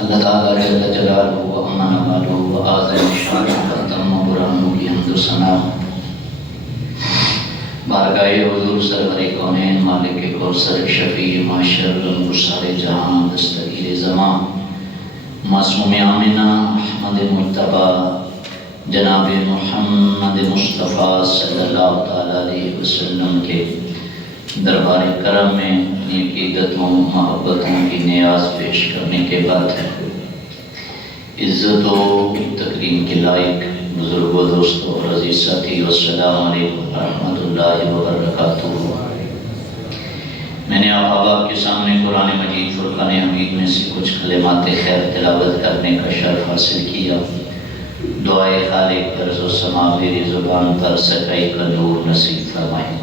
اللہ تعالیٰ جل جلالہ و امن والہ و آزم شان ختم و برہنوں کی حمد و ثنا بارگاہ حضور سرور کونین مالک کوثر شفیع معاشر المرسل جہاں دستگیر زمان معصوم آمنہ احمد مجتبی جناب محمد مصطفیٰ صلی اللہ تعالیٰ علیہ وسلم کے دربار کرم میں اپنی عقیدتوں محبتوں کی نیاز پیش کرنے کے بعد ہے عزت و تکریم کے لائق بزرگ و دوست و عزیز ساتھی السلام علیکم ورحمۃ اللہ وبرکاتہ۔ میں نے آپ احباب کے سامنے قرآن مجید فرقان حمید میں سے کچھ کلمات خیر تلاوت کرنے کا شرف حاصل کیا۔ دعائے خالق فرض و سما میری زبان پر سکائی کا نور نصیب فرمائے۔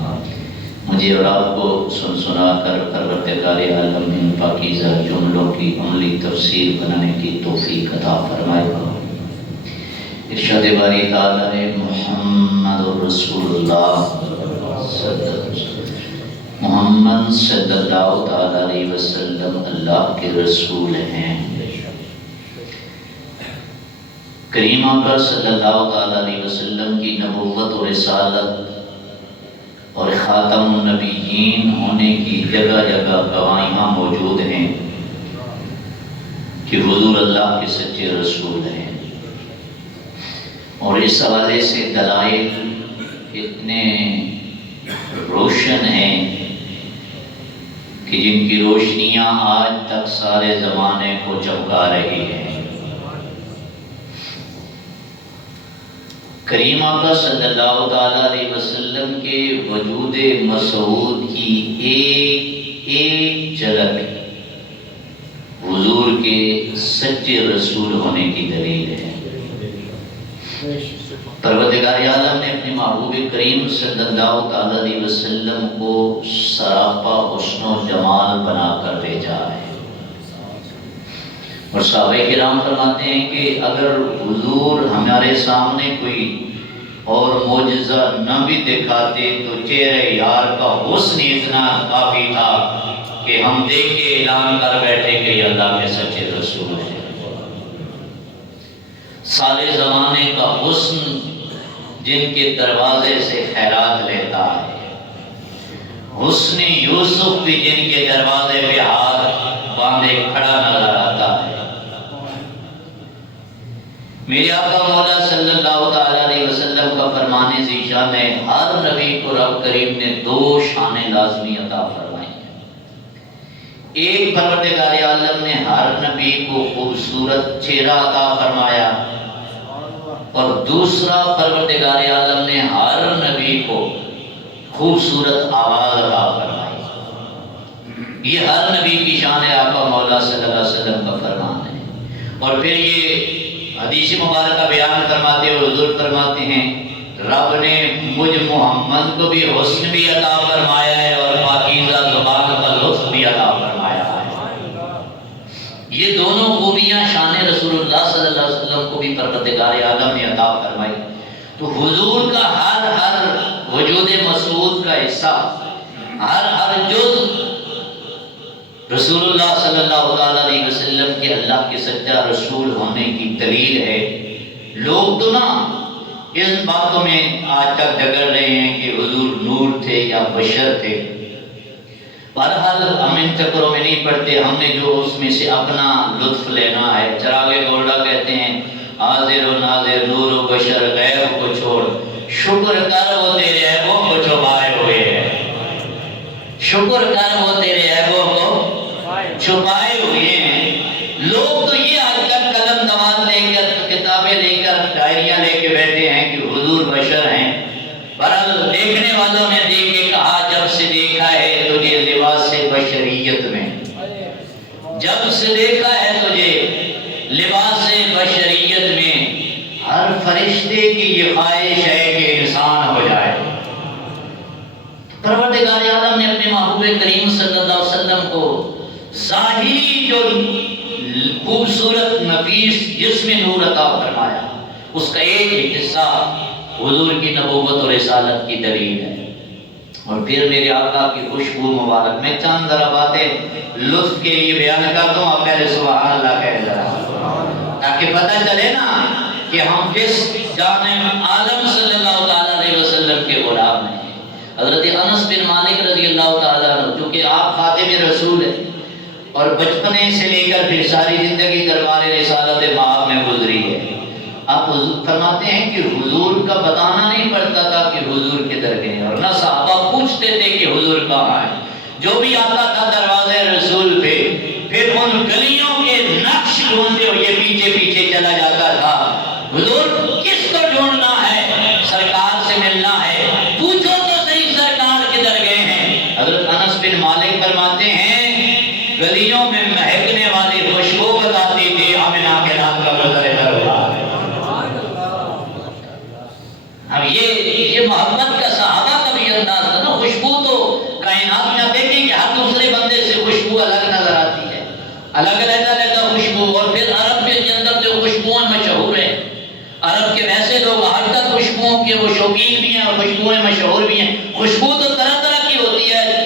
مجھے اور آپ کو سنا کر پروردگار عالم ان پاکیزہ جملوں کی عملی تفسیر بنانے کی توفیق عطا فرمائے۔ ارشاد باری تعالیٰ ہے محمد رسول اللہ محمد صلی اللہ تعالیٰ علیہ وسلم اللہ کے رسول ہیں۔ کریم آقا صلی اللہ تعالیٰ علیہ وسلم کی نبوت و رسالت اور خاتم النبیین ہونے کی جگہ جگہ گواہیاں موجود ہیں کہ حضور اللہ کے سچے رسول ہیں، اور اس حوالے سے دلائل اتنے روشن ہیں کہ جن کی روشنیاں آج تک سارے زمانے کو چمکا رہی ہیں۔ کریم آقا صلی اللہ تعالیٰ علیہ وسلم کے وجود مسعود کی ایک جھلک حضور کے سچے رسول ہونے کی دلیل ہے۔ پروردگار عالم نے اپنے محبوب کریم صلی اللہ تعالیٰ علیہ وسلم کو سراپا حسن و جمال بنا کر بھیجا ہے، اور صحابہ کرام فرماتے ہیں کہ اگر حضور ہمارے سامنے کوئی اور معجزہ نہ بھی دکھاتے تو چہرے یار کا حسن اتنا کافی تھا کہ ہم دیکھ کے اعلان کر بیٹھے کہ یہ اللہ کے سچے رسول ہیں۔ سارے زمانے کا حسن جن کے دروازے سے خیرات لیتا ہے، حسن یوسف بھی جن کے دروازے پہ ہاتھ باندھے کھڑا نظر آتا ہے۔ میرے آقا مولا صلی اللہ تعالیٰ علیہ وسلم کا فرمان ذیشان ہے، ہر نبی کو رب کریم نے دو شانیں لازمی عطا فرمائی ہیں۔ ایک پروردگار عالم نے ہر نبی کو خوبصورت چہرہ عطا فرمایا، اور دوسرا پروردگار عالم نے ہر نبی کو خوبصورت آواز عطا فرمائی۔ یہ ہر نبی کی شان ہے، آقا مولا صلی اللہ علیہ وسلم کا فرمان ہے۔ اور پھر یہ حدیث مبارکہ بیان فرماتے ہوئے حضور فرماتے ہیں رب نے مجھ محمد کو بھی حسن بھی عطا فرمایا ہے اور پاکیزہ زبان کا لطف بھی عطا فرمایا ہے۔ یہ دونوں خوبیاں شان رسول اللہ صلی اللہ علیہ وسلم کو بھی پروردگار عالم نے عطا فرمائی۔ تو حضور کا ہر وجود مسعود کا حصہ، ہر جز رسول اللہ صلی اللہ علیہ وسلم کے اللہ کے سچا رسول ہونے کی دلیل ہے۔ لوگ تو نا ان باتوں میں آج تک جگڑ رہے ہیں کہ حضور نور تھے یا بشر تھے، بہرحال ہم ان چکروں میں نہیں پڑتے، ہم نے جو اس میں سے اپنا لطف لینا ہے۔ چراغ گولڈا کہتے ہیں حاضر و ناظر نور و بشر غیب کو چھوڑ، شکر کر وہ تیرے عیبوں کو چھپائے ہوئے ہیں، شکر کر وہ تیرے عیبوں کو چھپائے ہوئے ہیں۔ لوگ تو یہ آج کل قلم دوات لے کر کتابیں لے کر ڈائریاں لے کے بیٹھے ہیں کہ حضور بشر ہیں۔ بہرحال دیکھنے والوں نے دیکھ کے کہا جب سے دیکھا ہے تجھے لباس بشریت میں، جب سے دیکھا ہے تجھے لباس بشریت میں، ہر فرشتے کی یہ خواہش ہے کہ انسان ہو جائے۔ پروردگار عالم نے اپنے محبوب کریم صلی اللہ علیہ وسلم کو ظاہری جو خوبصورت نفیس جسم نور عطا فرمایا، اس کا ایک حصہ حضور کی نبوت اور رسالت کی دلیل ہے۔ اور پھر میرے آقا کی خوشبو مبارک، میں چند ذرا باتیں لطف کے لیے بیان کرتا ہوں، آپ پہلے سبحان اللہ کہہ ذرا، تاکہ پتہ چلے نا کہ ہم کس جانب عالم صلی اللہ تعالیٰ علیہ وسلم کے غلام ہیں۔ حضرت انس بن مالک رضی اللہ تعالیٰ عنہ، کیونکہ آپ خاتم رسول ہیں اور بچپنے سے لے کر پھر ساری زندگی دربار رسالت مآب میں گزری ہے، آپ فرماتے ہیں کہ حضور کا بتانا نہیں پڑتا تھا کہ حضور کدھر گئے، اور نہ صحابہ پوچھتے تھے کہ حضور کہاں ہے۔ جو بھی آتا تھا دروازے رسول پہ، پھر ان گلیوں کے نقش ڈھونڈتے ہوئے پیچھے پیچھے چلا جاتا تھا۔ حضور کس کو ڈھونڈنا ہے؟ سرکار سے ملنا ہے، پوچھو تو صحیح سرکار کدھر گئے ہیں۔ حضرت انس بن مالک فرماتے ہیں گلیوں میں مہکنے والی خوشبو بتاتی تھی آمنہ کے نام کا گزر ہوا۔ اب یہ محبت کا صحابہ کا بھی انداز تھا نا، خوشبو تو کائنات میں دیکھیں کہ ہر دوسرے بندے سے خوشبو الگ نظر آتی ہے، الگ علیحدہ خوشبو۔ اور پھر عرب کے اندر جو خوشبوئیں مشہور ہیں، عرب کے ویسے لوگ حرکت خوشبوؤں کے وہ شوقین بھی ہیں اور خوشبوئیں مشہور بھی ہیں۔ خوشبو تو طرح طرح کی ہوتی ہے،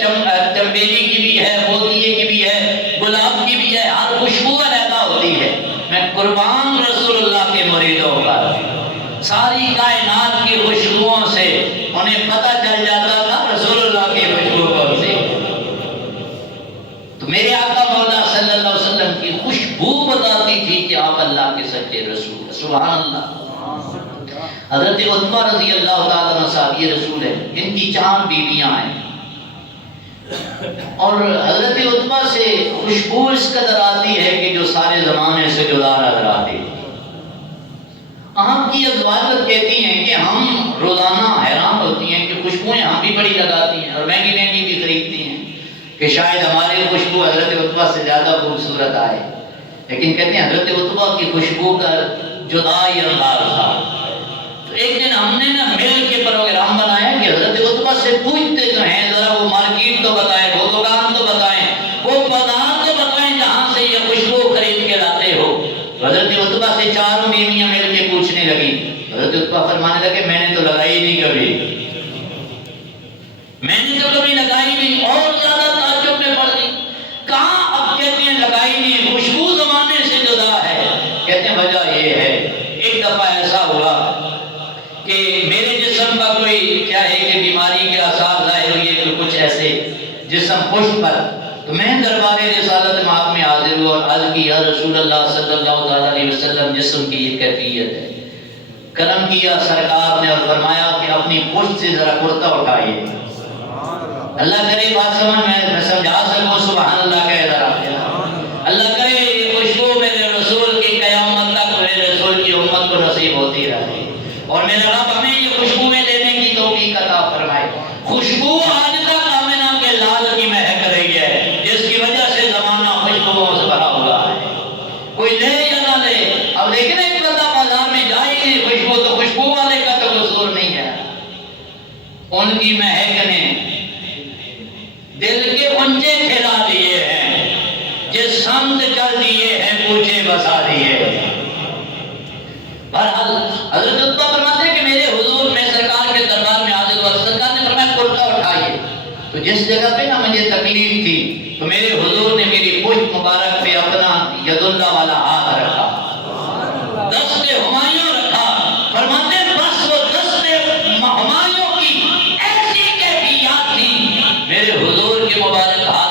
چمیلی کی بھی ہے، موتیے کی بھی ہے، گلاب کی بھی ہے، ہر خوشبو علیحدہ ہوتی ہے۔ میں قربان رسول اللہ کے مریدوں کا، ساری کائنات کی خوشبوؤں سے انہیں پتہ چل جاتا تھا رسول اللہ کی خوشبو کون سی۔ تو میرے آقا مولا صلی اللہ علیہ وسلم کی خوشبو بتاتی تھی کہ آپ اللہ کے سچے رسول ہیں۔ سبحان اللہ۔ حضرت عتبہ رضی اللہ تعالیٰ عنہ صحابی رسول ہیں، ان کی 4 بیویاں ہیں، اور حضرت عتبہ سے خوشبو اس قدر آتی ہے کہ جو سارے زمانے سے جدا نظر آتی ہے۔ آپ کی ازواج کہتی ہیں کہ ہم روزانہ حیران ہوتی ہیں کہ خوشبوئیں ہم بھی بڑی لگاتی ہیں اور مہنگی مہنگی بھی خریدتی ہیں کہ شاید ہماری خوشبو حضرت عتبہ سے زیادہ خوبصورت آئے، لیکن کہتے ہیں حضرت عتبہ کی خوشبو کا جدا ہی انداز تھا۔ تو ایک دن ہم نے نا مل کے پروگرام بنایا کہ حضرت عتبہ سے پوچھتے تو ہیں ذرا وہ مارکیٹ تو بتائیں، وہ دکان تو بتائیں، وہ بازار تو بتائیں جہاں سے یہ خوشبو خرید کے لاتے ہو۔ حضرت عتبہ سے 4 بیویاں مل کے پوچھنے لگی۔ حضرت عتبہ فرمانے لگے میں نے تو لگائی نہیں کبھی، میں نے تو کبھی لگائی نہیں، اور زیادہ تعجب میں پڑ گئی۔ کہاں؟ اب کہتے ہیں لگائی نہیں، خوشبو زمانے سے جدا ہے۔ کہتے ہیں وجہ یہ ہے، ایک دفعہ ایسا ہوا کہ میرے جسم کا کوئی چاہے کہ بیماری کے آثار ظاہر ہوئے تو کچھ ایسے جسم پشت پر، تو میں دربار رسالت مآب میں حاضر ہوا اور عرض کی یا رسول اللہ صلی اللہ علیہ وسلم جسم کی یہ کیفیت ہے۔ کرم کیا سرکار نے اور فرمایا کہ اپنی پشت سے ذرا کرتا اٹھائیے۔ اللہ کرے بات سمجھ میں سمجھا سکوں، سبحان اللہ کہہ ذرا۔ اللہ کرے یہ خوشبو میرے رسول کی قیامت تک میرے رسول کی امت کو نصیب ہوتی رہے، اور میرا رب ہمیں یہ خوشبوئیں لینے کی توفیق عطا فرمائے۔ خوشبو آج تک آمنہ کے لال کی مہک رہی ہے، جس کی وجہ سے زمانہ خوشبوؤں سے بھرا ہوا ہے، کوئی لے یا نہ لے۔ اب لیکن ایک بندہ بازار میں جائے گی خوشبو تو خوشبو والے کا تو قصور نہیں ہے، ان کی مہک نے دل کے اونچے پھیلا دیے ہیں، جس سمت چل دیے ہیں پوچھے بسا دیے۔ بہرحال حضرت عتبہ فرماتے ہیں کہ میرے حضور میں سرکار کے دربار میں حاضر ہوا، سرکار نے فرمایا کرتا اٹھائیے۔ تو جس جگہ پہ نا مجھے تکلیف تھی تو میرے حضور نے میری پشت مبارک پہ اپنا ید اللہ والا ہاتھ رکھا، دست ہمایوں رکھا۔ فرماتے ہیں بس وہ دست ہمایوں کی ایسی کیفیات تھی، میرے حضور کے مبارک ہاتھ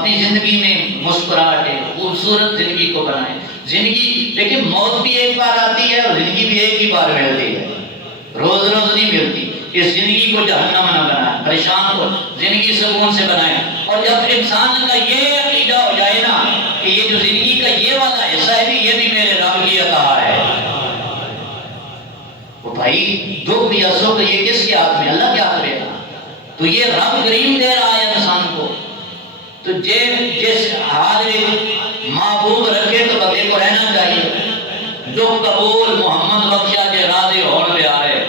اپنی زندگی میں مسکراہٹیں، خوبصورت زندگی کو بنائیں. زندگی لیکن موت بھی ایک بار آتی ہے اور زندگی بھی ایک ہی بار ملتی ہے، روز روز نہیں ملتی. اس زندگی کو جہنم نہ بنائیں، پریشان کو زندگی سکون سے بنائیں. اور جب انسان کا یہ عقیدہ ہو جائے نا کہ یہ جو زندگی کا یہ والا حصہ ہے یہ بھی میرے رب کی عطا ہے. وہ بھائی دکھ یا سکھ یہ کس کے ہاتھ میں؟ اللہ کے ہاتھ میں. تو یہ رب کریم دے رہا ہے انسان کو. تو جس حال میں محبوب رکھے تو بندے کو رہنا چاہیے. دکھ قبول محمد بخشا کے راضی ہون پہ آ رہے.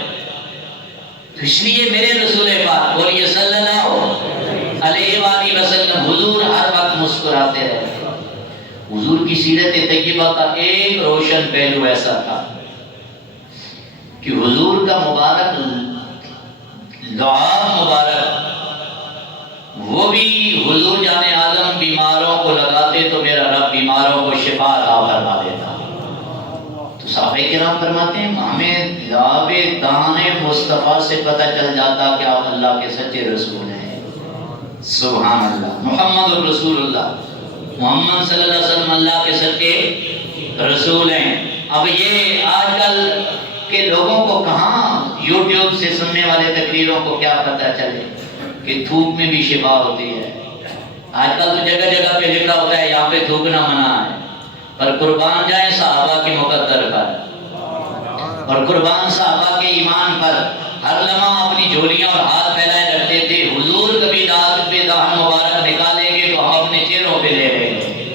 اس لیے میرے رسول پاک بولیے صلی اللہ علیہ وآلہ وسلم حضور ہر وقت مسکراتے رہے. حضور کی سیرت طیبہ کا ایک روشن پہلو ایسا تھا کہ حضور کا مبارک لعاب مبارک وہ بھی حضور جان عالم بیماروں کو لگاتے تو میرا رب بیماروں کو شفا عطا فرما دیتا. تو صحابہ کرام فرماتے ہیں ہمیں لعاب دہان مصطفیٰ سے پتہ چل جاتا کہ آپ اللہ کے سچے رسول ہیں. سبحان اللہ. محمد الرسول اللہ، محمد صلی اللہ علیہ وسلم اللہ کے سچے رسول ہیں. اب یہ آج کل کے لوگوں کو کہاں یوٹیوب سے سننے والے تقریروں کو کیا پتہ چلے کہ تھوک میں بھی شفا ہوتی ہے. آج کل تو جگہ جگہ پہ لکھا ہوتا ہے یہاں پہ تھوکنا منع ہے، پر قربان جائیں صحابہ کی مقدر پر اور قربان صحابہ کے ایمان پر. ہر لمحہ اپنی جھولیاں اور ہاتھ پھیلائے رکھتے تھے. حضور کبھی دانت پہ دہن مبارک نکالیں گے تو ہم اپنے چہروں پہ لے لیں گے،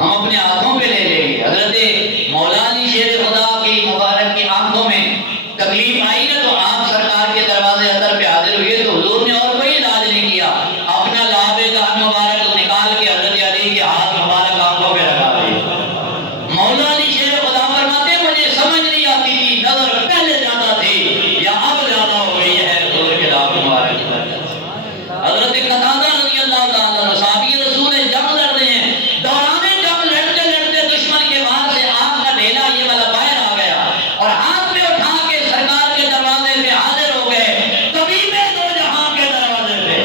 ہم اپنے ہاتھوں پہ لے لیں گے. حضرت مولا علی شیر خدا کی مبارک کی آنکھوں میں تکلیف آئی نا تو آپ سرکار کے دروازے اثر پہ حاضر ہوئے تو حضور نے اور کوئی علاج نہیں کیا، اپنا لعاب دہن مبارک نکال کے حضرت علی کے ہاتھ مبارک آنکھوں پہ لگا دیا. مولا علی شیر خدا فرماتے مجھے سمجھ نہیں آتی تھی نظر پہلے زیادہ تھی یا اب زیادہ ہو گئی ہے حضور کے لعاب مبارک کی وجہ سے. حضرت قتادہ رضی اللہ تعالیٰ عنہ صحابی رسول جنگ لڑ رہے ہیں، دوران جنگ لڑتے لڑتے دشمن کے وہاں سے آگ کا ڈھیلا یہ والا باہر آ گیا اور ہاتھ میں اٹھا کے سرکار کے دروازے پہ حاضر ہو گئے. طبیب دو جہاں کے دروازے پہ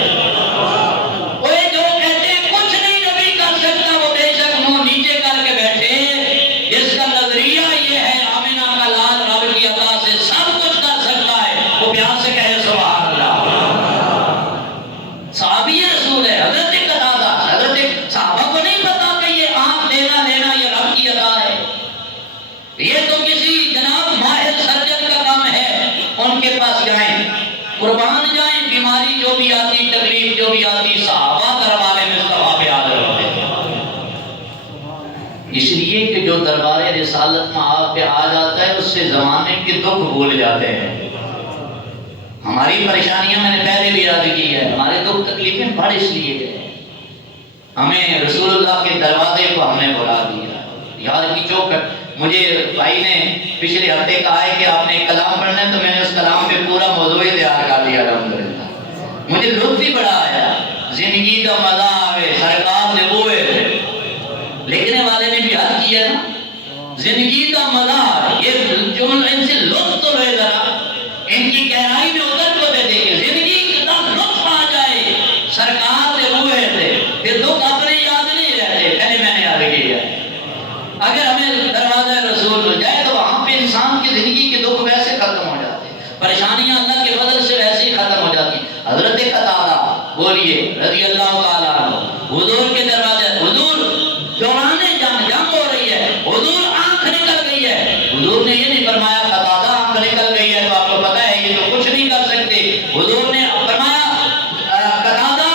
وہ جو کہتے ہیں کچھ نہیں نبی کر سکتا وہ بے شک منہ نیچے کر کے بیٹھے. اس کا نظریہ یہ ہے آمنہ کا لال رب کی عطا سے سب کچھ کر سکتا ہے. وہ پیار سے کہے سبحان اللہ. صحابی رسول ہے حضرت قتادہ. حضرت صحابہ کو نہیں پتا کہ یہ آنکھ دینا لینا یہ رب کی عطا ہے. یہ تو کسی جناب ماہر سرجن کا کام ہے. ان کے پاس جائیں قربان جائیں. بیماری جو بھی آتی تکلیف جو بھی آتی صحابہ دربار مصطفیٰ پہ حاضر ہوتے ہیں. اس لیے کہ جو دربار رسالت میں آپ پہ آ جاتا ہے اس سے زمانے کے دکھ بھول جاتے ہیں. ہماری پریشانیاں میں نے پہلے بھی یاد کی ہے، ہمارے دکھ تکلیفیں بڑھ اس لیے گئے ہمیں رسول اللہ کے دروازے کو ہم نے بلا دیا. یاد کی چوکھٹ مجھے بھائی نے پچھلے ہفتے کہا ہے کہ آپ نے کلام پڑھنا ہے تو میں نے اس کلام پہ پورا موضوع تیار کر دیا. الحمدللہ مجھے لطف بھی بڑا آیا. زندگی کا مزہ آوے سرکار نے بوئے تھے لکھنے والے نے بھی حل کیا نا. زندگی کا مزہ یہ جملہ ان سے لطف تو رہے ذرا ان کی گہرائی میں اتر کو دے دیں گے. زندگی کا لطف آ جائے سرکار سے ہوئے تھے پھر دکھ اپنے یاد نہیں رہتے. پہلے میں نے یاد کیا ہے اگر ہمیں دروازہ رسول مل جائے تو وہاں پہ انسان کی زندگی کے دکھ ویسے ختم ہو جاتے ہیں، پریشانیاں اللہ کے فضل سے ویسے ہی ختم ہو جاتی ہیں. حضرت قتادہ بولیے رضی اللہ تعالیٰ عنہ حضور کے دروازے حضور دوران جنگ ہو رہی ہے حضور آنکھ نکل گئی ہے. حضور نے یہ نہیں فرمایا قتادہ آنکھ نکل گئی ہے تو آپ کو پتا ہے یہ تو کچھ نہیں کر سکتے. حضور نے فرمایا قتادہ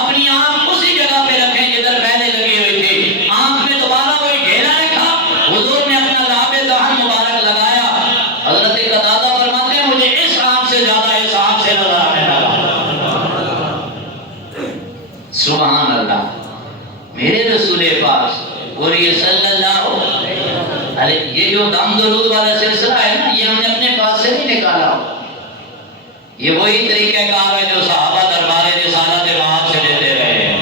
اپنی آنکھ اسی جگہ پہ رکھیں جدھر پہلے لگی ہوئی تھی. آنکھ میں دوبارہ وہی ڈھیلا رکھا. حضور نے اپنا لعاب دہن مبارک لگایا. حضرت قتادہ فرماتے ہیں مجھے اس آنکھ سے زیادہ اس آنکھ سے نظر آنے لگا. سبحان اللہ. میرے رسول پاک اور یہ صلی اللہ علیہ یہ جو دم درود والا سلسلہ ہے نا یہ ہم نے اپنے پاس سے نہیں نکالا. یہ وہی طریقہ کار ہے جو صحابہ دربار رسالت وہاں سے لیتے رہے ہیں.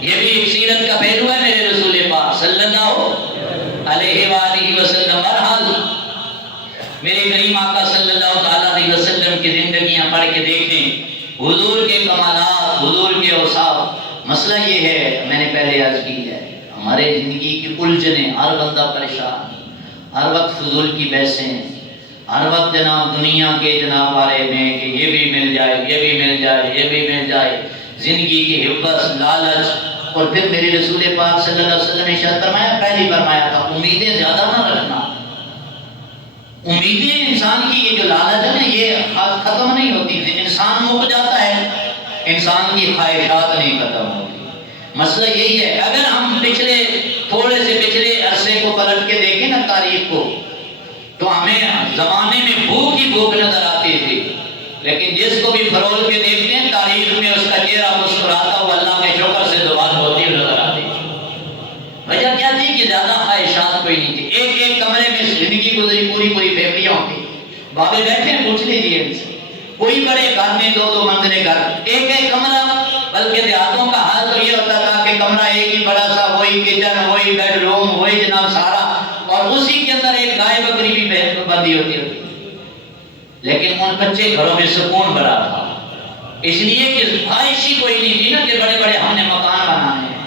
یہ بھی ایک سیرت کا پہلو ہے میرے رسول پاک صلی اللہ علیہ وآلہ وسلم. بہرحال میرے کریم آقا صلی اللہ تعالیٰ علیہ وسلم کی زندگیاں پڑھ کے دیکھیں. حضور کے کمالات حضور کے اوصاف مسئلہ یہ ہے، میں نے پہلے عرض کی ہے، ہمارے زندگی کی الجھنیں، ہر بندہ پریشان، ہر وقت فضول کی بحثیں، ہر وقت جناب دنیا کے جناب بارے میں کہ یہ بھی مل جائے، یہ بھی مل جائے، یہ بھی مل جائے، زندگی کی حوث، لالچ۔ اور پھر میرے رسول پاک صلی اللہ علیہ وسلم نے ارشاد فرمایا، پہلی فرمایا تھا امیدیں زیادہ نہ رکھنا۔ امیدیں انسان کی یہ جو لالچ ہے نا، یہ ختم نہیں ہوتی، انسان مک جاتا ہے، انسان کی خواہشات نہیں ختم ہوتی۔ مسئلہ یہی ہے، اگر ہم تھوڑے سے پچھلے عرصے کو پلٹ کے دیکھیں نا تاریخ کو، تو ہمیں زمانے میں بھوک ہی بھوک نظر آتی تھی، لیکن جس کو بھی فرول کے دیکھتے ہیں تاریخ میں اس کا چہرہ مسکراتا ہوا اللہ کے شکر سے دعا ہوتی ہوئی نظر آتی ہے۔ وجہ کیا تھی کہ زیادہ خواہشات کوئی نہیں تھی۔ ایک کمرے میں زندگی گزری پوری فیملیاں ہوتی، بابے بیٹھے ہیں، پوچھ لیجیے ان سے، کوئی بڑے گھر میں 2 منزلے گھر، ایک کمرہ، بلکہ دیہاتوں کا حال تو یہ ہوتا تھا کہ کمرہ ایک ہی بڑا سا، وہی کچن، وہی بیڈ روم، وہی جناب سارا، اور اسی کے اندر ایک گائے بکری بھی بندی ہوتی ہوتی۔ لیکن ان کچے گھروں میں سکون بڑا تھا، اس لیے کہ خواہش ہی کوئی نہیں تھی نا کہ بڑے بڑے ہم نے مکان بنانے ہیں۔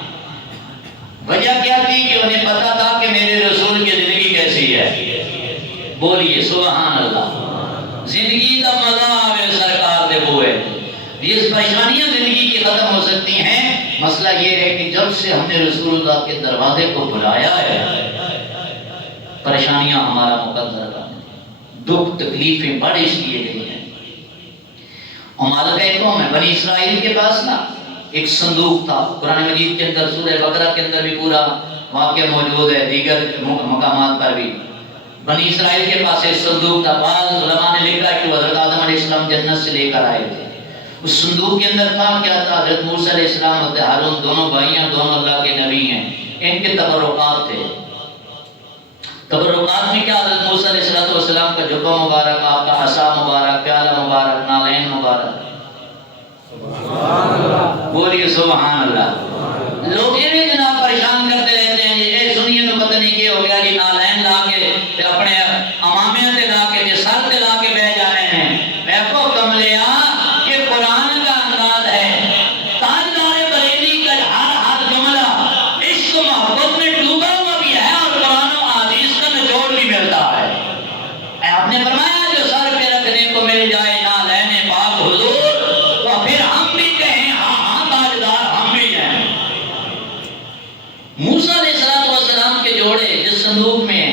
وجہ کیا تھی کہ انہیں پتا تھا کہ میرے رسول کی زندگی کیسی ہے۔ بولیے سبحان اللہ، زندگی کا مزہ آوے سرکار دے ہوئے، یہ پریشانیاں زندگی کی ختم ہو سکتی ہیں۔ مسئلہ یہ ہے کہ جب سے ہم نے رسول اللہ کے دروازے کو بلایا ہے، پریشانیاں ہمارا مقدر بن، دکھ تکلیفیں بڑھ اس لیے گئی ہیں۔ مالکہ قوم ہے بنی اسرائیل کے پاس نا ایک صندوق تھا، قرآن مجید کے اندر سورہ بقرہ کے اندر بھی پورا واقعہ موجود ہے، دیگر مقامات پر بھی۔ بنی اسرائیل کے پاس ایک صندوق تھا، بعض علماء نے لکھا کہ حضرت آدم علیہ السلام جنت سے لے کر آئے تھے۔ اس صندوق کے اندر تھا کیا تھا؟ حضرت موسیٰ علیہ السلام اور ہارون دونوں بھائیاں، دونوں اللہ کے نبی ہیں، ان کے تبرکات تھے۔ تبرکات میں کیا؟ حضرت موسیٰ علیہ السلام کا جبہ مبارک، آپ کا عصا مبارک، پیالہ مبارک، نالین مبارک۔ بولیے سبحان اللہ۔ لوگ یہ بھی جناب پریشان کرتے رہتے ہیں، اے سنیے تو پتہ نہیں کیا ہو گیا کہ نالین لا کے اپنے امامے تے لا کے سر تے لا کے بہ جانے ہیں۔ میں کو کملیا یہ قرآن کا انداز ہے، تاجدار بریلی کا ہر جملہ عشق و محبت میں ڈوبا ہوا بھی ہے اور قرآن و حدیث کا نچوڑ بھی ملتا ہے۔ آپ نے فرمایا جو سر پہ رکھنے کو مل جائے نالین پاک حضور، تو پھر ہم بھی کہیں ہاں تاجدار ہم بھی ہیں۔ موسیٰ علیہ السلام کے جوڑے جس صندوق میں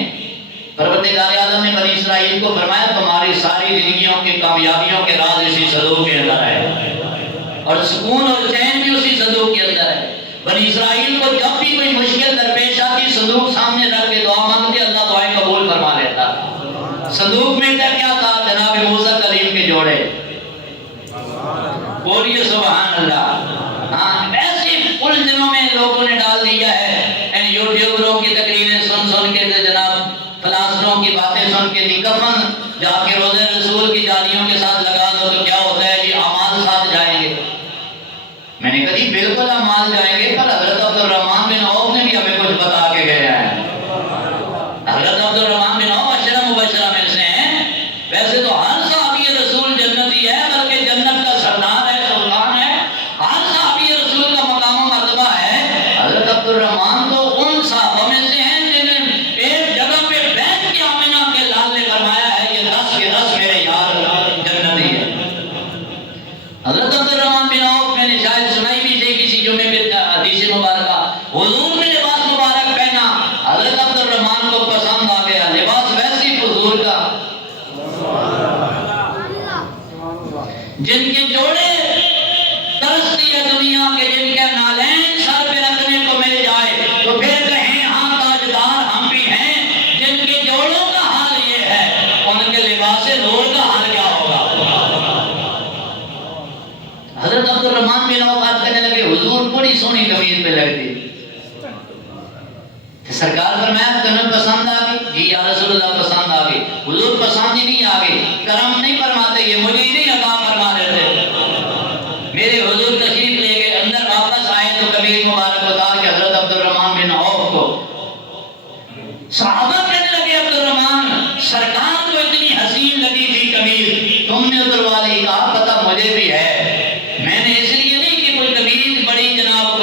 پروردگار عالم نے بنی اسرائیل کو فرمایا تمہاری ساری زندگیوں کی کامیابیوں کے راز اسی صندوق کے اندر ہے، اور سکون اور چین بھی اسی صندوق کے اندر ہے۔ بنی اسرائیل کو جب بھی کوئی مشکل درپیش آتی صندوق سامنے رکھ کے دعا مانگتے، اللہ دعائیں قبول فرما لیتا۔ صندوق میں کیا تھا؟ جناب موسیٰ کلیم کے جوڑے۔ بولیے سبحان اللہ۔ ہاں ایسے الجھنوں میں لوگوں نے ڈال دیا ہے، ان یوٹیوبروں کی تقریریں سن کے، جناب فلاسفوں کی باتیں سن کے، کفن جا کے روزہ رسول کی جالیوں کے ساتھ لگا دو تو کیا ہوتا ہے جی اعمال ساتھ جائیں گے۔ میں نے کہا جی بالکل اعمال جائیں گے، پر حضرت عبد الرحمن بن عوف نے بھی ہمیں کچھ بتا کے گیا ہے۔ حضرت عبد الرحمن بن عوف عشرہ مبشرہ میں سے ہیں، ویسے تو ہر صحابی رسول جنتی ہے، بلکہ جنت کا سردار ہے، سلطان ہے، ہر صحابی رسول کا مقام و مرتبہ ہے۔ حضرت عبد الرحمن تو ان صحابہ میں سے ہیں جنہیں ایک جگہ پہ بیٹھ کے آمنہ کے لال نے فرمایا ہے یہ 10 کے 10 میرے یار جنتی ہے۔ حضرت عبد الرحمن بن عوف میں نے شاید سنائی بھی تھی کسی جمعے میں حدیث مبارکہ، حضور نے لباس مبارک پہنا، حضرت عبد الرحمن کو پسند آ گیا، لباس ویسی حضور کا، جن کے جوڑے ترستی ہے دنیا کے، جن کے نالین سر پہ رکھنے کو مل جائے تو پھر کہیں ہاں تاجدار ہم بھی ہیں۔ جن کے جوڑوں کا حال یہ ہے، ان کے لباس نور کا حال کیا ہوگا؟ حضرت عبد الرحمن بن عوف بات کرنے لگے، حضور بڑی سونی قمیض پہ لگتی، سرکار فرمایا تمہیں پسند آ گئی؟ جی یا رسول اللہ پسند آ گئی۔ حضور پسند ہی نہیں آ گئی، کرم نہیں فرماتے، یہ مجھے ہی نہیں عطا فرما دیتے۔ میرے حضور تشریف لے گئے، اندر واپس آئے تو قمیض مبارک اتار کے حضرت عبد الرحمن بن عوف کو، صحابہ کہنے لگے عبد الرحمن سرکار کو اتنی حسین لگی تھی قمیض، تم نے اتروا لی؟ کہا پتہ مجھے بھی ہے، میں نے اس لیے نہیں کہ کوئی قمیض بڑی جناب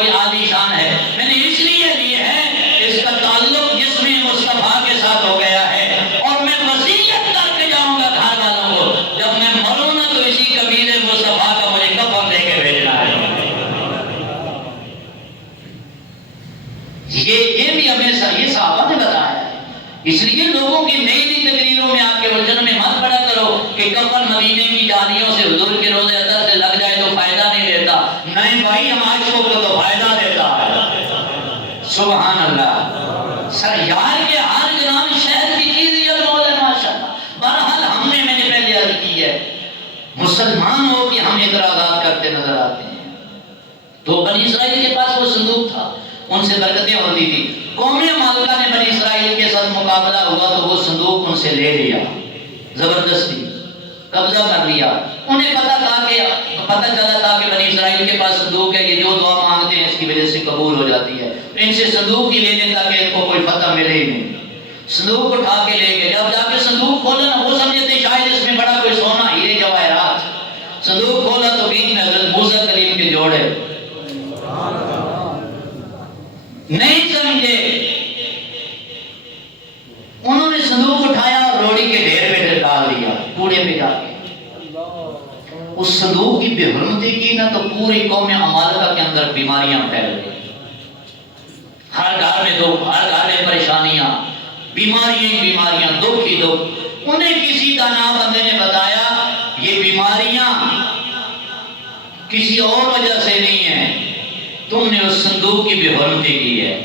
کہ کفن مدینے کی جانیوں سے حضور کے روضے اطہر سے لگ جائے تو فائدہ نہیں دیتا، نہیں بھائی ہم عاشقوں کو تو فائدہ دیتا ہے۔ سبحان اللہ، سر یار کے ہر گرام شہر کی چیز یہ مولا ہے ماشاءاللہ۔ بہرحال ہم نے، میں نے پہلے عرض کی ہے، مسلمان ہو کہ ہم اعتراضات کرتے نظر آتے ہیں۔ تو بنی اسرائیل کے پاس وہ صندوق تھا، ان سے برکتیں ہوتی تھی۔ قوم مالکہ نے بنی اسرائیل کے ساتھ مقابلہ ہوا تو وہ صندوق ان سے لے لیا، زبردستی قبضہ کر لیا۔ انہیں پتہ چلا تھا کہ بنی اسرائیل کے پاس صندوق ہے، یہ جو دعا مانگتے ہیں اس کی وجہ سے قبول ہو جاتی ہے، ان سے صندوق ہی لے لیں تاکہ ان کو کوئی فتح ملے ہی نہیں۔ صندوق اٹھا کے لے گئے، جب جا کے صندوق کھولا نا، وہ سمجھتے ہیں شاید اس میں بڑا کوئی سونا ہیرے جواہرات۔ صندوق کھولا تو بیچ میں حضرت موسیٰ کلیم کے جوڑے، نہیں سمجھے، انہوں نے صندوق اٹھایا اور روڑی کے ڈھیر میں ڈال دیا، کوڑے پہ جا کے۔ اس صندوق کی بے حرمتی کی نا تو پوری قوم عمالقہ کے اندر بیماریاں پھیل گئی، ہر گھر میں دکھ، ہر گھر میں پریشانیاں، بیماریاں، دکھ ہی دکھ۔ انہیں کسی دانا بندے نے بتایا یہ بیماریاں کسی اور وجہ سے نہیں ہیں، تم نے اس صندوق کی بے حرمتی کی ہے۔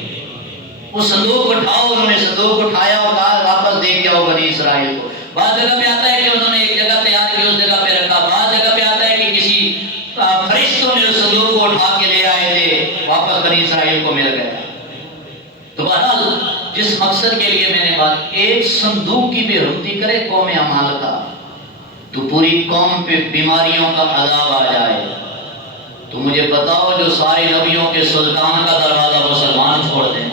وہ صندوق اٹھاؤ، انہوں نے صندوق اٹھایا اور کہا واپس دے کے آؤ بنی اسرائیل کو۔ بعض جگہ پہ آتا ہے کہ انہوں نے ایک جگہ تیار کی، اس جگہ پہ رکھا، بعض جگہ پہ آتا ہے کہ کسی فرشتوں نے اس صندوق کو اٹھا کے لے آئے تھے، واپس بنی اسرائیل کو مل گیا۔ تو بہرحال جس مقصد کے لیے میں نے بات، ایک صندوق کی بے حرمتی کرے قوم عمالقہ تو پوری قوم پہ بیماریوں کا عذاب آ جائے۔ تو مجھے بتاؤ جو سارے نبیوں کے سلطان کا دروازہ مسلمان چھوڑ دیں،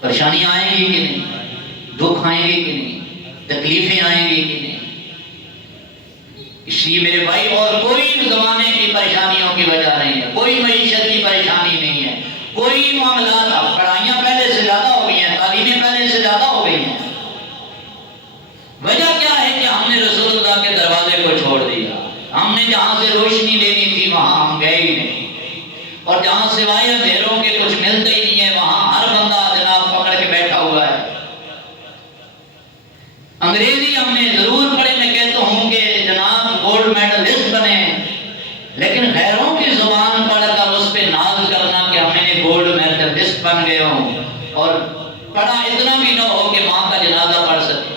پریشانیاں آئیں گی کہ نہیں، دکھ آئیں گے کہ نہیں، تکلیفیں آئیں گی کہ نہیں؟ اس لیے میرے بھائی، اور کوئی زمانے کی پریشانیوں کی وجہ نہیں ہے، کوئی معیشت کی پریشانی نہیں ہے، کوئی معاملات، پڑھائیاں پہلے سے زیادہ ہو گئی ہیں، تعلیمیں پہلے سے زیادہ ہو گئی ہیں۔ وجہ کیا ہے کہ ہم نے رسول اللہ کے دروازے کو چھوڑ دیا۔ ہم نے جہاں سے روشنی لینی تھی وہاں ہم گئے ہی نہیں، اور جہاں سوائے اندھیروں کے کچھ ملتے ہی نہیں ہے وہاں ہر بندہ جناب پکڑ کے بیٹھا ہوا ہے۔ انگریزی ہم نے ضرور پڑھے، میں کہتا ہوں کہ جناب گولڈ میڈلسٹ بنے، لیکن غیروں کی زبان پڑھ کر اس پہ ناز کرنا کہ ہم نے گولڈ میڈلسٹ بن گئے ہوں، اور پڑھا اتنا بھی نہ ہو کہ ماں کا جنازہ پڑھ سکے،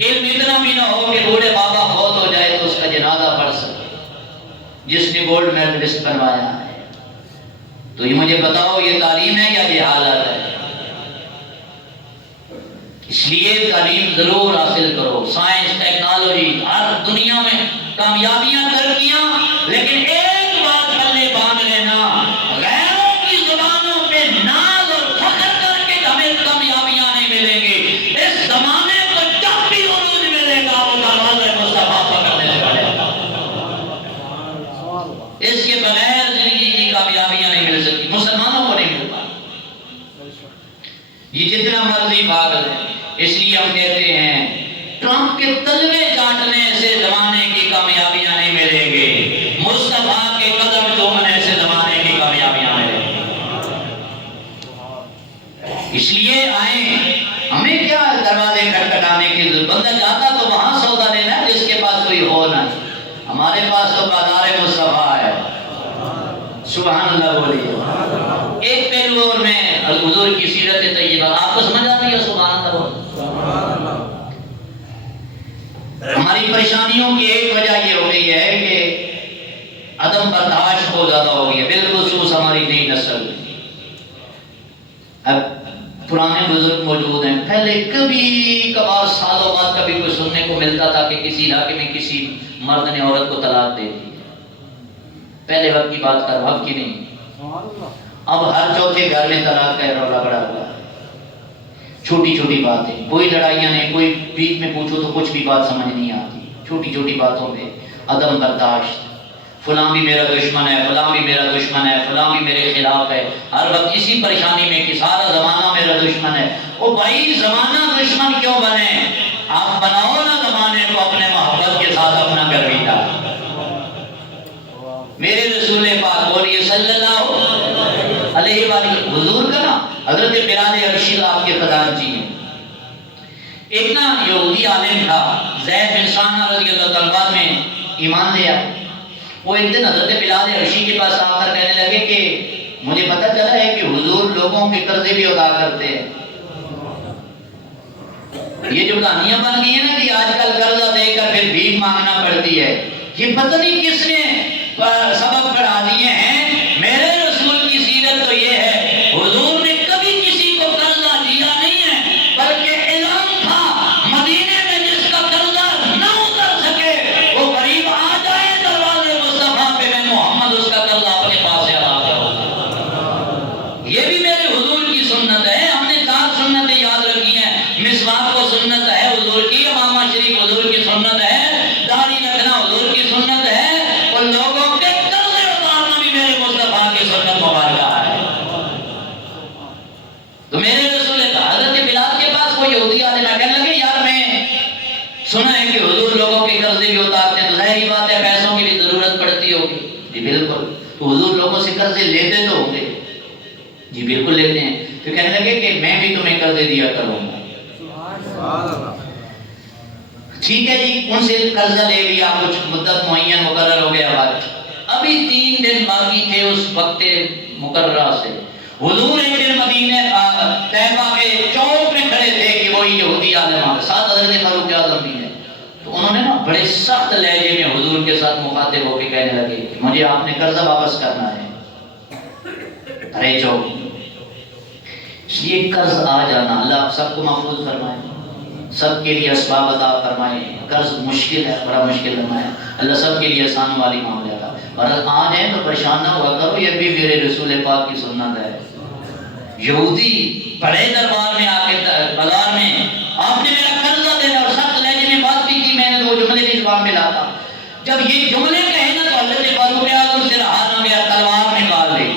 علم اتنا بھی نہ ہو کہ بوڑھے بابا فوت ہو جائے تو اس کا جنازہ پڑھ سکے، جس نے گولڈ میڈلسٹ بنوایا ہے۔ تو یہ مجھے بتاؤ، یہ تعلیم ہے یا جہالت ہے؟ اس لیے تعلیم ضرور حاصل کرو، سائنس، ٹیکنالوجی، ہر دنیا میں کامیابیاں، ترقیاں، لیکن ایک بات پلے باندھ لینا، غیروں کی زبانوں پہ ناز اور فخر کر کے ہمیں کامیابیاں نہیں ملیں گی۔ اس زمانے کو جب بھی عروج ملے گا وہ دروازہ مصطفیٰ پکڑنے سے پڑے گا، اس کے بغیر زندگی کی کامیابیاں نہیں مل سکتی، مسلمانوں کو نہیں مل پاتی، یہ جتنا مرضی بھاگ لیں۔ اس لیے ہم کہتے ہیں ٹرمپ کے تلوے چاٹنے سے زمانے کی کامیابیاں نہیں ملیں گی، مصطفیٰ کے قدم چومنے سے زمانے کی کامیابیاں ملیں گی۔ اس لیے آئیں، ہمیں کیا دروازے کھٹکھٹانے کی ضرورت، بندہ جاتا تو وہاں سودا لینا جس کے پاس کوئی ہو نہ، ہمارے پاس تو بازار مصطفیٰ ہے۔ سبحان اللہ بولیے۔ ایک پہلو اور میں حضور کی سیرت طیبہ آپ کو سمجھ آتی ہے؟ سبحان اللہ۔ ہماری پریشانیوں کی ایک وجہ یہ ہو گئی ہے کہ عدم برداشت بہت زیادہ ہو گئی ہے، بالخصوص ہماری نئی نسل۔ اب پرانے بزرگ موجود ہیں، پہلے کبھی کبھار سالوں بعد کبھی کوئی سننے کو ملتا تھا کہ کسی علاقے میں کسی مرد نے عورت کو طلاق دے دی، پہلے وقت کی بات کر، اب کی نہیں۔ اب ہر چوتھے گھر میں طلاق کا رولا بڑا ہوا ہے، چھوٹی چھوٹی باتیں، کوئی لڑائیاں نہیں، کوئی بیچ میں پوچھو تو کچھ بھی بات سمجھ نہیں آتی، چھوٹی چھوٹی باتوں پہ عدم برداشت، فلاں بھی میرا دشمن ہے، فلاں بھی میرا دشمن ہے، فلاں بھی میرے خلاف ہے، ہر وقت اسی پریشانی میں کہ سارا زمانہ میرا دشمن ہے۔ او بھائی زمانہ دشمن کیوں بنے؟ آپ بناؤ نا زمانے کو اپنے محبت کے ساتھ اپنا گرویدہ۔ میرے رسول پاک بولیے صلی اللہ علیہ وآلہ، حضور کا نا حضرت بلال حبشی آپ کے خزان جی ہیں، ایک نا یہودی عالم تھا زید بن سانہ رضی اللہ تعالیٰ عنہ میں ایمان لیا. وہ ایک دن حضرت بلال حبشی کے پاس آ کر کہنے لگے کہ مجھے پتہ چلا ہے کہ حضور لوگوں کے قرضے بھی ادا کرتے ہیں. یہ جو کہانیاں بن گئی ہیں نا کہ آج کل قرضہ دے کر پھر بھیک مانگنا پڑتی ہے، یہ پتہ نہیں کس نے سبب پڑھا دیے ہیں. میرے رسول کی سیرت تو یہ ہے حضور نے کبھی کسی کو قرضہ دیا نہیں ہے، بلکہ اعلان تھا مدینے میں جس کا قرضہ نہ اتر سکے وہ قریب آ جائے دروازے مصطفیٰ پہ، میں محمد اس کا قرضہ اپنے پاس سے ادا کروں. یہ بھی میرے حضور کی سنت ہے. ہم نے 4 سنتیں یاد رکھی ہیں. مسواک کو سنت ہے حضور کی، امامہ شریف حضور کی سنت ہے، داڑھی رکھنا حضور کی سنت ہے، اور لوگوں کے قرضے اتارنا بھی میرے مصطفیٰ کی سنت مبارکہ ہے. تو میرے رسول حضرت بلال کے پاس وہ یہودی عالم کہنے لگے یار میں سنا ہے کہ حضور لوگوں کے قرضے بھی اتارتے ہیں، تو ظاہری بات ہے پیسوں کی بھی ضرورت پڑتی ہوگی. جی بالکل. تو حضور لوگوں سے قرضے لیتے تو ہوں گے؟ جی بالکل لیتے ہیں. تو کہنے لگے کہ میں بھی تمہیں قرضے دیا کروں گا. ٹھیک ہے جی، ان سے قرضہ لے لیا، کچھ مدت معین مقرر ہو گیا. بات ابھی 3 دن باقی تھے اس وقت مقررہ سے. حضور ایک دن مدینہ طیبہ کے چوک میں کھڑے تھے کہ وہی یہودی عالم ساتھ حضرت فاروق اعظم بھی ہے. تو انہوں نے نا بڑے سخت لہجے میں حضور کے ساتھ مخاطب ہو کے کہنے لگے کہ مجھے آپ نے قرضہ واپس کرنا ہے. ارے جو یہ قرض آ جانا اللہ آپ سب کو محفوظ فرمائے، سب کے لیے اسباب عطا فرمائے. قرض مشکل ہے، بڑا مشکل لمحہ ہے، اللہ سب کے لیے آسان والی معاملہ تھا. اور آ جائیں تو پریشان نہ ہوا کرو، یہ بھی میرے رسول پاک کی سنت ہے. یہودی بڑے دربار میں آ کے بازار میں آپ نے میرا قرضہ دینا، اور سخت لہجے میں بات بھی کی. میں نے وہ جملے بھی زبان پہ لاتا. جب یہ جملے کہے نا تو حضرت فاروق اعظم سے رہا نہ گیا، تلوار نکال لی.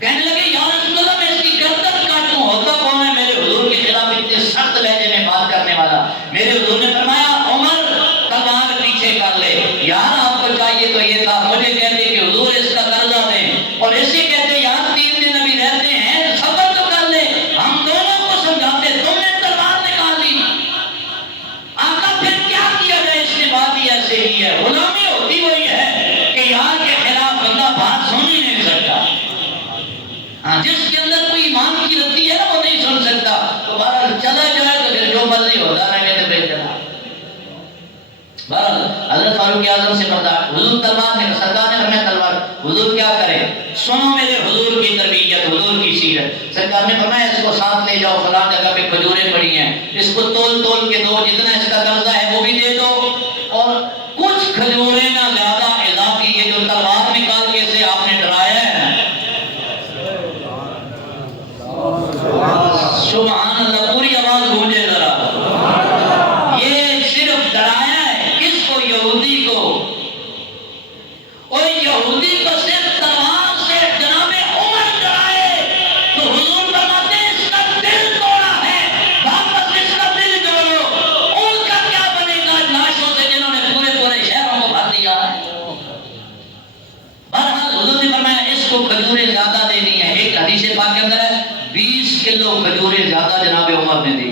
کہنے لگے یا رسول اللہ میں اس کی گردن کاٹوں، ہوتا کون ہے میرے حضور کے خلاف اتنے سخت لہجے میں بات کرنے والا. میرے حضور نے فرمایا عمر تلوار پیچھے کر لے. یار آپ کو چاہیے تو یہ تھا مجھے کہتے کہ حضور اس کا قرضہ دیں، اور اسے کہتے یار 3 دن ابھی رہتے ہیں صبر تو کر لے، ہم دونوں کو سمجھاتے، تم نے تلوار نکال لی. آقا پھر کیا کیا جائے؟ اس نے بات ہی ایسے ہی ہے. غلامی ہوتی وہی ہے کہ یار کے خلاف بندہ بات سن ہی نہیں سکتا. ہاں جس کے اندر کوئی ایمان کی رتی ہے نا وہ نہیں سن سکتا. تو بہرحال چلا جائے تو پھر جو مرضی ہوتا رہے تو پھر چلا. بہرحال حضرت فاروق اعظم سے برداشت. حضور تلوار نے سرکار نے فرمایا تلوار. حضور کیا کرے؟ سنو میرے حضور کی تربیت، حضور کی سیرت. سرکار نے فرمایا اس کو ساتھ لے جاؤ، فلاں جگہ پہ کھجوریں پڑی ہیں، اس کو تول تول کے دو، جتنا اس کا قرضہ ہے وہ بھی دے دو، اور کچھ کھجوریں نہ زیادہ اضافی. یہ جو تلوار نکال کے اسے آپ نے ڈرایا ہے، سبحان اللہ، پوری آواز گونجے ذرا. یہ صرف ڈرایا ہے کس کو؟ یہودی کو. اور یہودی کو صرف تلوار سے جناب عمر ڈرائے تو حضور فرماتے ہیں اس کا دل توڑا ہے، واپس اس کا دل جوڑو. ان کا کیا بنے گا لاشوں سے جنہوں نے پورے شہروں کو بھر دیا ہے. بہرحال حضور نے فرمایا اس کو کھجوریں زیادہ دینی ہے. ایک حدیث پاک کے اندر ہے 20 کلو کھجوریں زیادہ جناب عمر نے دی.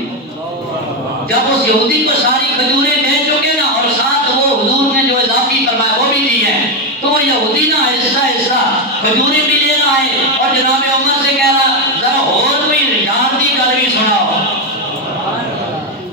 جب اس یہودی کو ساری کھجوریں دے چکے نا، اور ساتھ وہ حضور نے جو اضافی فرمایا وہ بھی دی ہیں، تو وہ یہودی نا ایسا کھجوریں بھی لے رہا ہے اور جناب عمر سے کہہ رہا ذرا اور کوئی یار دی گل بھی سناؤ،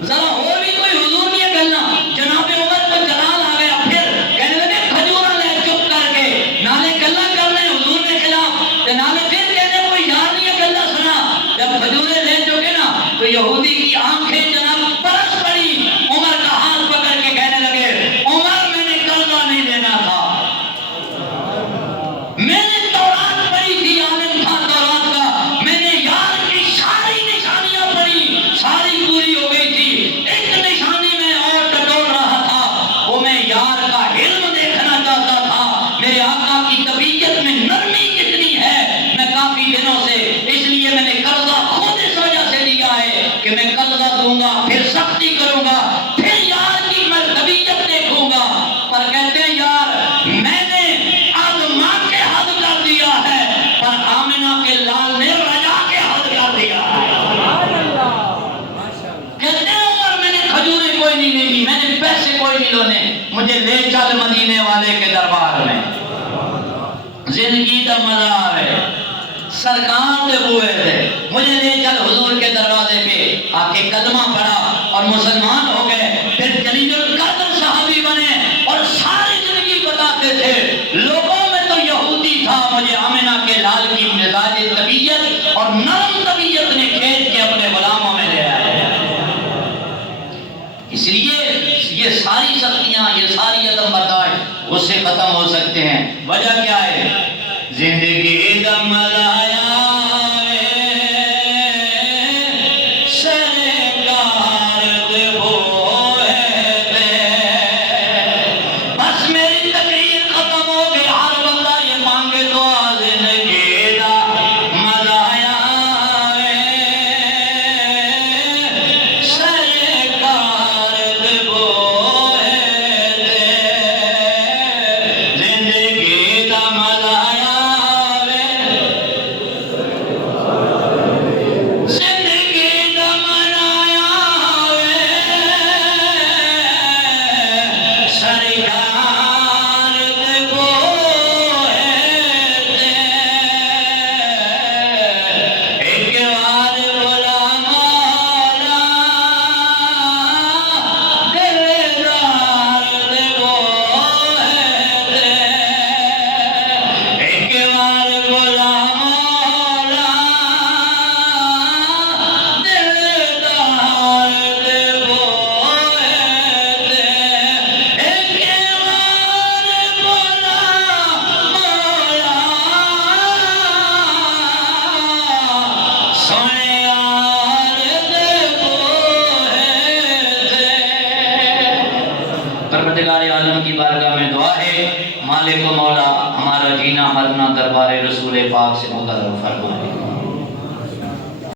ذرا اور بھی کوئی حضور کی گلنا. جناب عمر کو جلال آ گیا. پھر کہنے لگے کھجورا لے چپ کر کے، نالے گلا کر رہے حضور کے خلاف، نالے پھر کہنے کوئی یار نہیں گلا سنا. جب کھجوریں لے چکے نا تو یہودی کی آنکھیں جناب برس پڑی. عمر کا ہاتھ پکڑ کے کہنے لگے عمر میں نے قرضہ نہیں دینا تھا، میں نے تورات پڑھی تھی، عالم تھا تورات کا، میں نے یار کی ساری نشانیاں پڑھی، ساری پوری ہو گئی تھی. ایک نشانی میں اور ٹٹول رہا تھا، وہ میں یار کا علم دیکھنا چاہتا تھا. میرے آقا کی طبیعت میں نرمی کتنی ہے میں کافی دنوں سے، اس لیے میں نے قرضہ خود اس وجہ سے لیا ہے کہ میں قرضہ دوں گا پھر سختی کروں گا، پھر یار کی میں طبیعت دیکھوں گا. پر کہتے ہیں یار میں نے اب ماں کے حد کر دیا ہے، پر آمنہ کے لال نے رجا کے حد کر دیا ہے. کوئی نہیں لینی، میں نے پیسے کوئی نہیں لونے، مجھے لے چل مدینے والے کے دربار میں، زندگی دا مزہ آوے، سرکار دے بوئے تھے، مجھے لے چل حضور کے دروازے پہ، آ کے کلمہ پڑھا اور مسلمان ہو گئے، پھر جلیل القدر صحابی بنے اور ساری زندگی بتاتے تھے لوگوں میں تو یہودی تھا، مجھے آمنہ کے لال کی مزاج طبیعت اور نرم طبیعت نے کھینچ کے اپنے غلاموں میں لے آیا۔ اس لیے یہ ساری سختیاں، یہ ساری عدم برداشت اس سے ختم ہو سکتے ہیں۔ وجہ کیا ہے؟ زندگی دا مزہ آیا پروردگار عالم کی بارگاہ میں دعا ہے، مالک و مولا ہمارا جینا مرنا دربار رسول پاک سے مقرر فرمائے۔